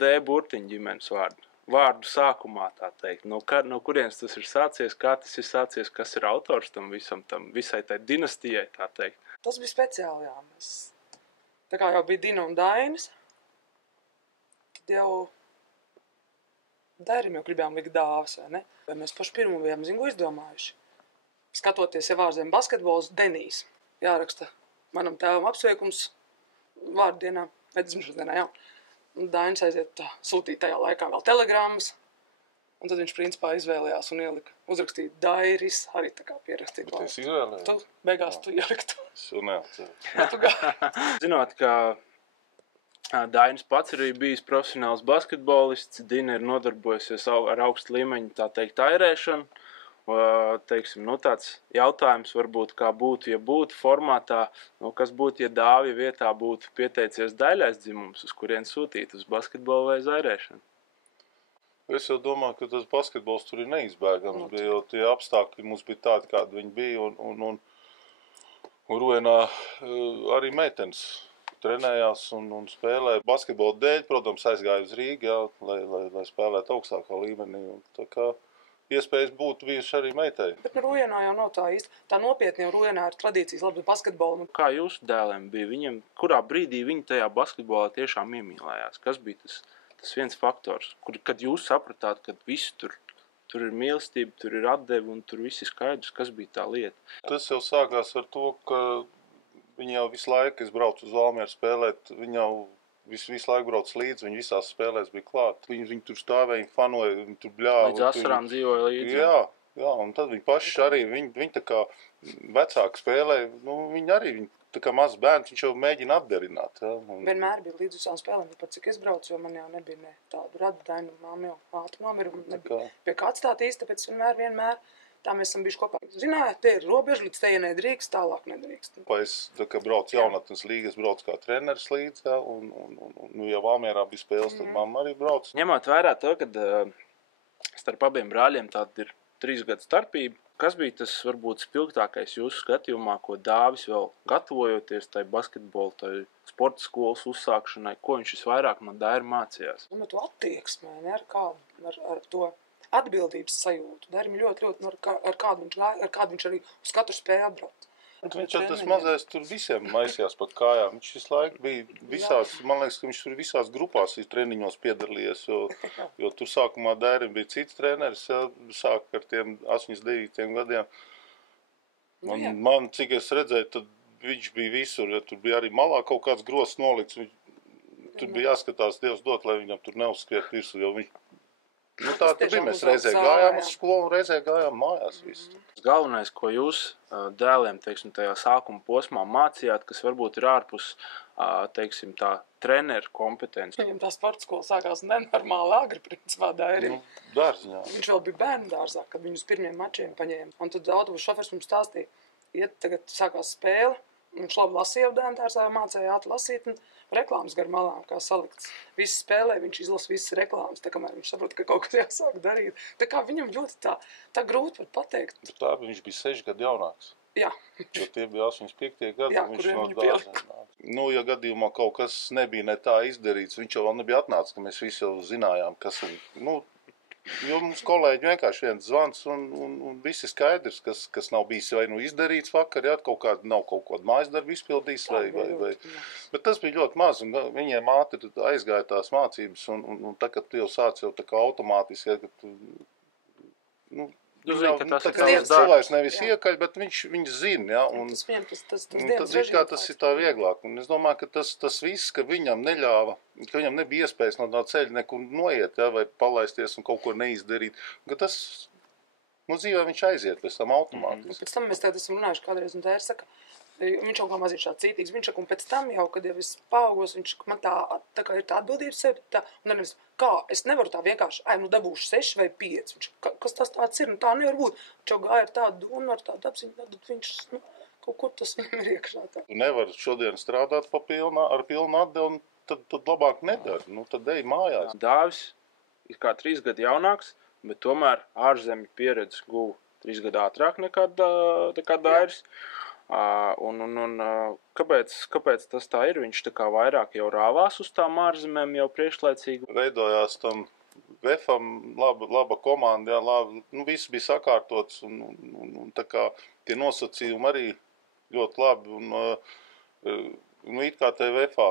D burtiņu ģimenes vārdu. Vārdu sākumā, tā teikt. No kurienes tas ir sācies, kā tas ir sācies, kas ir autors tam visam, visai tai dinastijai, tā teikt. Tas bija speciāli, jā. Mēs, tā kā jau bija Dina un Dainis, tad jau Dairim jau gribējām likt dāvas, vai ne? Vai mēs paši pirmo bijām, zinu, izdomājuši. Skatoties jau ārzemju basketbols, Denijs. Jāraksta manam tēvam apsveikums vārdienā, vai dzimšanas dienā, jā. Un Dainis aiziet sūtīt tajā laikā vēl telegrammas. Un tad viņš principā izvēlējās un ielika uzrakstīt Dairis, arī tā kā pierakstīt. Bet es izvēlēju? Tu beigās tu ieliktu. Es jau neatceru. Zinot, ka Dainis pats arī bijis profesionāls basketbolists, Dina ir nodarbojusies ar augstu līmeņu, tā teikt, airēšanu. Teiksim, tāds jautājums varbūt, kā būtu, ja būtu formātā, kas būtu, ja Dāvija vietā būtu pieteicies daļais dzimums, uz kurien sūtīt, uz basketbolu vai uz airēšanu? Es jau domāju, ka tas basketbols tur ir neizbēgams, jo tie apstākļi mums bija tādi, kādi viņi bija, un Ruenā arī meitenes trenējās un spēlēja basketbolu dēļ, protams, aizgāja uz Rīgu, jā, lai spēlētu augstākā līmenī. Tā kā iespējas būtu bijuši arī meitai. Bet Ruenā jau nav tā īsti. Tā nopietni jau Ruenā ir tradīcijas labas basketbolu. Kā jūsu dēliem bija? Viņiem, kurā brīdī viņi tajā basketbolā tiešām iemīlējās? Kas bija tas viens faktors, kad jūs sapratāt, ka viss tur ir mīlestība, tur ir atdeve un tur viss ir skaidrs, kas bija tā lieta? Tas jau sākās ar to, ka viņi jau visu laiku, es braucu uz Valmieru spēlēt, viņi jau visu laiku brauc līdzi, viņi visās spēlēs bija klāt. Viņi tur stāvēja, viņi fanoja, viņi tur bļāva. Līdz asarām dzīvoja līdzi. Jā, un tad viņi paši arī, viņi tā kā vecāki spēlēja, viņi arī, tā kā mazs bērns, viņš jau mēģina apdarināt. Jā, Vienmēr bija līdz visām spēlēm, pat cik es braucu, jo man jau nebija ne tādu radu Dainu, māma jau ātri nomira, un nebija pie kā atstāt īsti, tāpēc vienmēr. Tā mēs esam bijuši kopā. Zināju, tie ir robeži, līdz tejienai drīkst, tālāk nedrīkst. Es, tā kā braucu jaunatnes līgas, braucu kā treneris līdz, jā, un ja Valmierā bija spēles, tad mamma arī brauc. Ņemot vērā to, ka starp abiem brāļiem tāda ir 3 gadu starpība, kas bija tas varbūt spilgtākais jūsu skatījumā, ko Dāvis vēl gatavojoties tai basketbolu, tai sporta skolas uzsākšanai, ko viņš visvairāk no Daira mācījās? To attieksmē, ne, ar to atbildības sajūtu. Darim ļoti, ar kādu viņš arī uz katru spēju atbrauc. Viņš jau tas mazais tur visiem maisījās pat kājām. Viņš visu laiku bija visās, man liekas, ka viņš tur visās grupās treniņos piedalījies, jo tur sākumā Dairim bija cits treneris, sāk ar tiem 8-9 gadiem. Man, cik es redzēju, tad viņš bija visur, ja tur bija arī malā kaut kāds gross nolikts. Tur bija jāskatās, Dievs dot, lai viņam tur neuzskriet virsū, jo viņš tā tur bija, mēs reizē gājām uz skolu un reizē gājām mājās visu. Galvenais, ko jūs dēliem, teiksim, tajā sākuma posmā mācījāt, kas varbūt ir ārpus, teiksim, tā treneru kompetence. Viņam tā sporta skola sākās nenormāli agri, principā, Dairim. Dārziņā. Viņš vēl bija bērnu dārzā, kad viņus pirmiem mačiem paņēma. Un tad autobusu šofers mums stāstīja, tagad sākās spēle, viņš labi lasīja bērnu dārzā, mācīja ātri lasīt, un reklāmas gar malām, kā salikts. Visi spēlē, viņš izlasa visas reklāmas, tā kamēr viņš saprot, ka kaut kas jāsāk darīt. Tā kā viņam ļoti tā grūti var pateikt. Tā viņš bija 6 gadu jaunāks. Jā. Jo tie bija 85 gadi, jā, viņš no dārza. Ja gadījumā kaut kas nebija ne tā izdarīts, viņš jau vēl nebija atnācis, ka mēs visi jau zinājām, kas jo mums kolēģi vienkārši viens zvans un viss ir skaidrs, kas nav bijis vai izdarīts vakar, jā, kaut kāda mājas darba izpildījis vai. Bet tas bija ļoti maz, un viņiem ātri aizgāja tās mācības, un tā, kad tu jau sāc jau tā kā automātiski, ja, ka tu, cilvēks nevis iekaļ, bet viņš zina, ja, un tad tas ir tā vieglāk. Un es domāju, ka tas viss, ka viņam neļāva, ka viņam nebija iespējas no tā ceļa nekur noiet, ja, vai palaisties un kaut ko neizdarīt, ka tas, dzīvē viņš aiziet pēc tam automātiski. Pēc tam mēs tādu esam runājuši kādreiz, un tā ir saka, viņš jau kā mazīt šāds cītīgs, viņš saka, un pēc tam jau, kad jau es paaugos, viņš man tā kā ir tā atbildības sevi, un nevis, kā, es nevaru tā vienkārši, dabūšu 6 vai 5, viņš, kas tas tāds ir, tā nevar būt, viņš jau gāja ar tādu domu, ar tādu apziņu, tad viņš, kaut kur tas viņam ir iekšā tā. Tu nevar šodien strādāt ar pilnu atdevu, un tad labāk nedara, tad ej mājās. Dāvis ir kā 3 gadi jaunāks, bet tomēr ārzemju pieredzi guva 3 gadi ātrāk nekā Dairis. Kāpēc tas tā ir? Viņš tā kā vairāk jau rāvās uz tām ārzemēm jau priekšlaicīgi. Veidojās tam VEFam laba komanda, viss bija sakārtots un tā kā tie nosacījumi arī ļoti labi. It kā te VEFā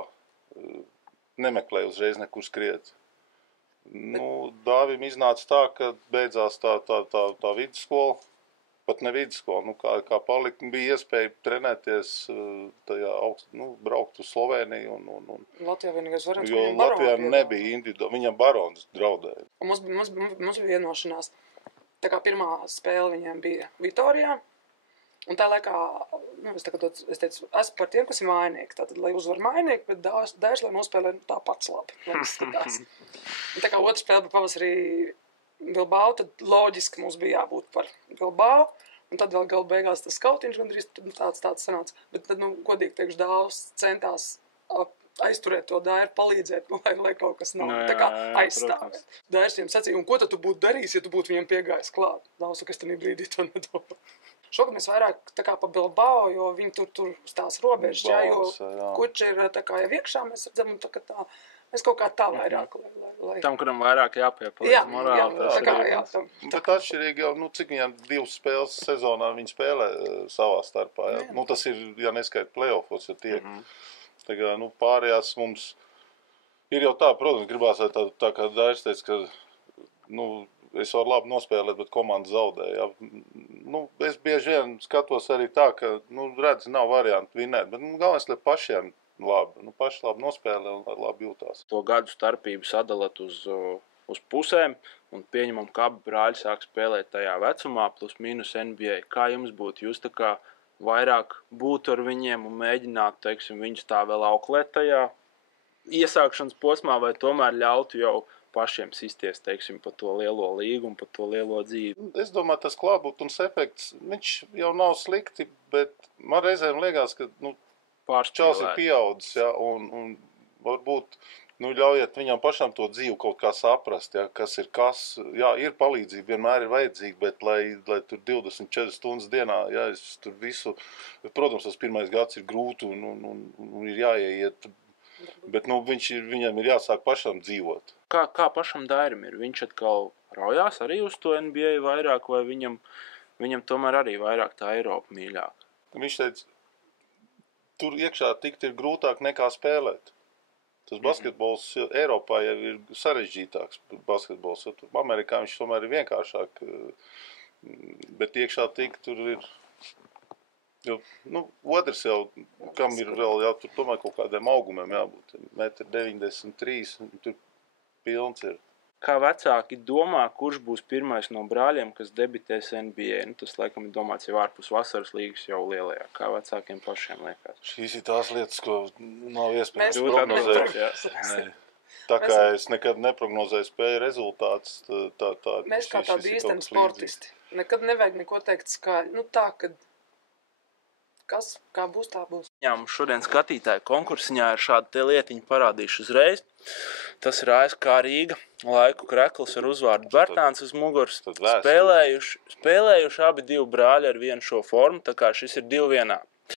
nemeklēja uzreiz nekur skriet. Dāvim iznāca tā, ka beidzās tā vidusskola. Pat ne vidusskola, kā palika, bija iespēja trenēties tajā braukt uz Sloveniju. Latvijā vienīgais variants, jo Latvijā nebija individuāli, viņam barons draudēja. Mums bija vienošanās. Tā kā pirmā spēle viņiem bija Vitorijā, un tā laikā, es teicu, esmu par tiem, kas ir mainīgi. Tātad, lai uzvar mainīgi, bet daži, lai nospēlē tā pats labi. Tā kā otra spēle bija pavasarī Bilbao, tad loģiski mums bija jābūt par Bilbao, un tad vēl gala beigās tas skautiņš gandrīz tāds sanāca. Bet tad, godīgi teikšu, Dāvs centās aizturēt to Dairu, palīdzēt, lai kaut kas nav, tā kā aizstāvēt. Dairs viņam sacīja, un ko tad tu būtu darījis, ja tu būtu viņam piegājis klāt? Dāvs, kas tad brīdī to nedomā. Šogad mēs vairāk tā kā pa Bilbao, jo viņi tur uz tās robežas, jo Kuči ir tā kā jau iekšā, mēs redzam, un tā kā tā. Mēs kaut kā tā vairāk, lai... Tam, kuram vairāk jāpiepalīdz morāli. Jā. Bet atšķirīgi jau, cik viņam 2 spēles sezonā viņi spēlē savā starpā. Tas ir, ja neskaita play-offos, ja tiek. Tā kā, pārējās mums ir jau tā, protams, gribās, tā kā Dairs teica, ka, es varu labi nospēlēt, bet komanda zaudēja. Es bieži vien skatos arī tā, ka, redz, nav variantu vinēt, bet galvenais, lai pašiem labi. Paši labi nospēlē un labi jūtās. To gadu starpību sadalat uz pusēm un pieņemam, ka abi brāļi sāk spēlēt tajā vecumā plus mīnus NBA. Kā jums būtu? Jūs tā kā vairāk būtu ar viņiem un mēģinātu, teiksim, viņus tā vēl auklēt tajā iesākšanas posmā vai tomēr ļautu jau pašiem sisties, teiksim, pa to lielo līgu un pa to lielo dzīvi? Es domāju, tas klātbūtnes efekts, viņš jau nav slikti, bet man reizēm liekas, ka, Čals ir pieaudzis, un varbūt, ļaujiet viņam pašam to dzīvi kaut kā saprast, kas ir kas. Ir palīdzība, vienmēr ir vajadzīga, bet lai tur 24 stundas dienā, es tur visu, protams, tas pirmais gads ir grūti un ir jāieiet, bet viņam ir jāsāk pašam dzīvot. Kā pašam Dairim ir? Viņš atkal raujās arī uz to NBA vairāk, vai viņam tomēr arī vairāk tā Eiropa mīļāk? Viņš teica, tur iekšā tikt ir grūtāk nekā spēlēt. Tas basketbols Eiropā jau ir sarežģītāks basketbols. Amerikā viņš tomēr ir vienkāršāk, bet iekšā tikt tur ir... Otrs jau, kam ir vēl, tur tomēr kaut kādiem augumiem jābūt. 1,93 m, tur pilns ir. Kā vecāki domā, kurš būs pirmais no brāļiem, kas debitēs NBA? Tas, laikam, ir domāts jau ārpus vasaras līgas jau lielajā. Kā vecākiem pašiem liekas? Šīs ir tās lietas, ko nav iespējams prognozēt. Tā kā es nekad neprognozēju spēju rezultātus. Mēs kā tādi īsteni sportisti. Nekad nevajag neko teikt skaļi. Tā, kad kā būs, tā būs. Jā, mums šodien skatītāju konkursiņā ir šāda te lietiņa parādīšu uzreiz. Tas ir ASK Rīga, laiku krekls ar uzvārdu Bertāns uz muguras. Spēlējuši abi 2 brāļi ar vienu šo formu, tā kā šis ir 2-1.